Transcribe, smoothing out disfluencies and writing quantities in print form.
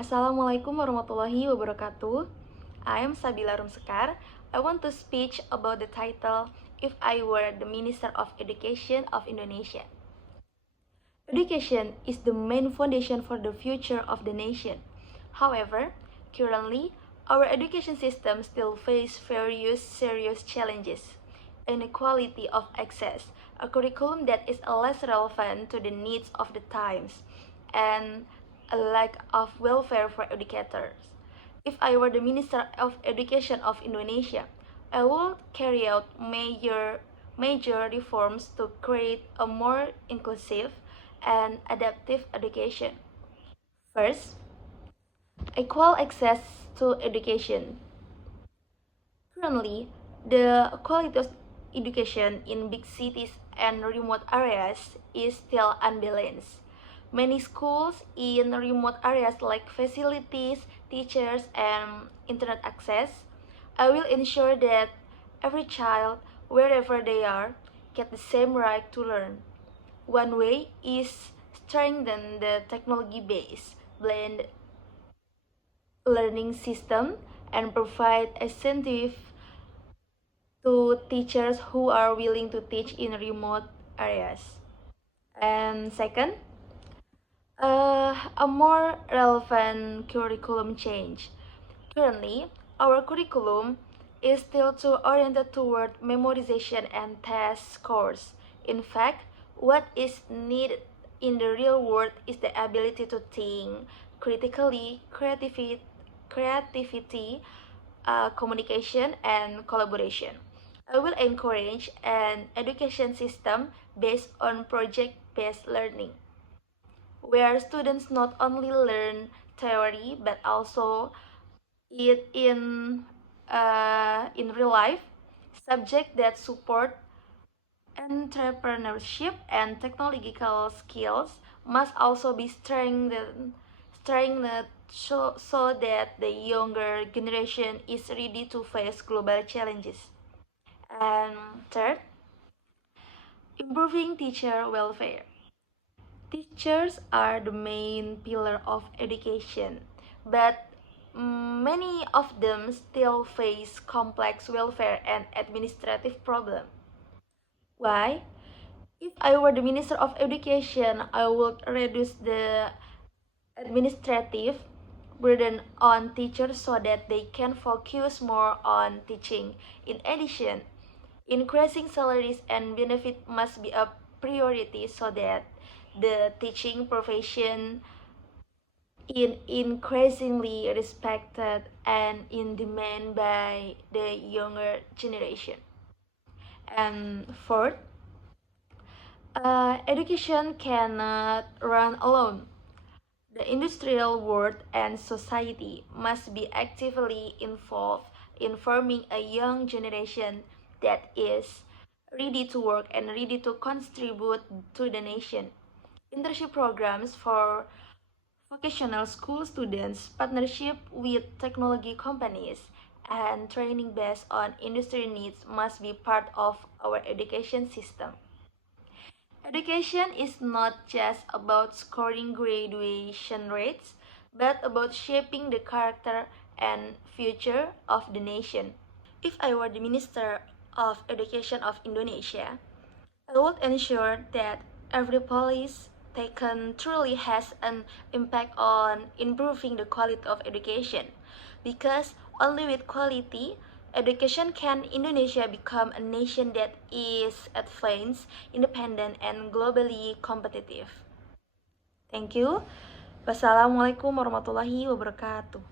Assalamualaikum warahmatullahi wabarakatuh. I am Sabila Rumsekar. I want to speak about the title If I Were the Minister of Education of Indonesia. Education is the main foundation for the future of the nation. However, currently, our education system still faces various serious challenges. Inequality of access, a curriculum that is less relevant to the needs of the times, and a lack of welfare for educators. If I were the Minister of Education of Indonesia, I would carry out major reforms to create a more inclusive and adaptive education. First, equal access to education. Currently, the quality of education in big cities and remote areas is still unbalanced. Many schools in remote areas lack facilities, teachers, and internet access. I will ensure that every child, wherever they are, get the same right to learn. One way is strengthen the technology-based blend learning system and provide incentive to teachers who are willing to teach in remote areas. And second, a more relevant curriculum change. Currently, our curriculum is still too oriented toward memorization and test scores. In fact, what is needed in the real world is the ability to think critically, creativity, communication, and collaboration. I will encourage an education system based on project-based learning, where students not only learn theory but also it in real life. Subjects that support entrepreneurship and technological skills must also be strengthened so that the younger generation is ready to face global challenges. And third, improving teacher welfare. Teachers are the main pillar of education, but many of them still face complex welfare and administrative problems. Why? If I were the Minister of Education, I would reduce the administrative burden on teachers so that they can focus more on teaching. In addition, increasing salaries and benefit must be a priority so that the teaching profession is increasingly respected and in demand by the younger generation. And fourth, education cannot run alone. The industrial world and society must be actively involved in forming a young generation that is ready to work and ready to contribute to the nation. Internship programs for vocational school students, partnership with technology companies, and training based on industry needs must be part of our education system. Education is not just about scoring graduation rates, but about shaping the character and future of the nation. If I were the Minister of Education of Indonesia, I would ensure that every policy taken truly has an impact on improving the quality of education, because only with quality education can Indonesia become a nation that is advanced, independent, and globally competitive. Thank you. Wassalamualaikum warahmatullahi wabarakatuh.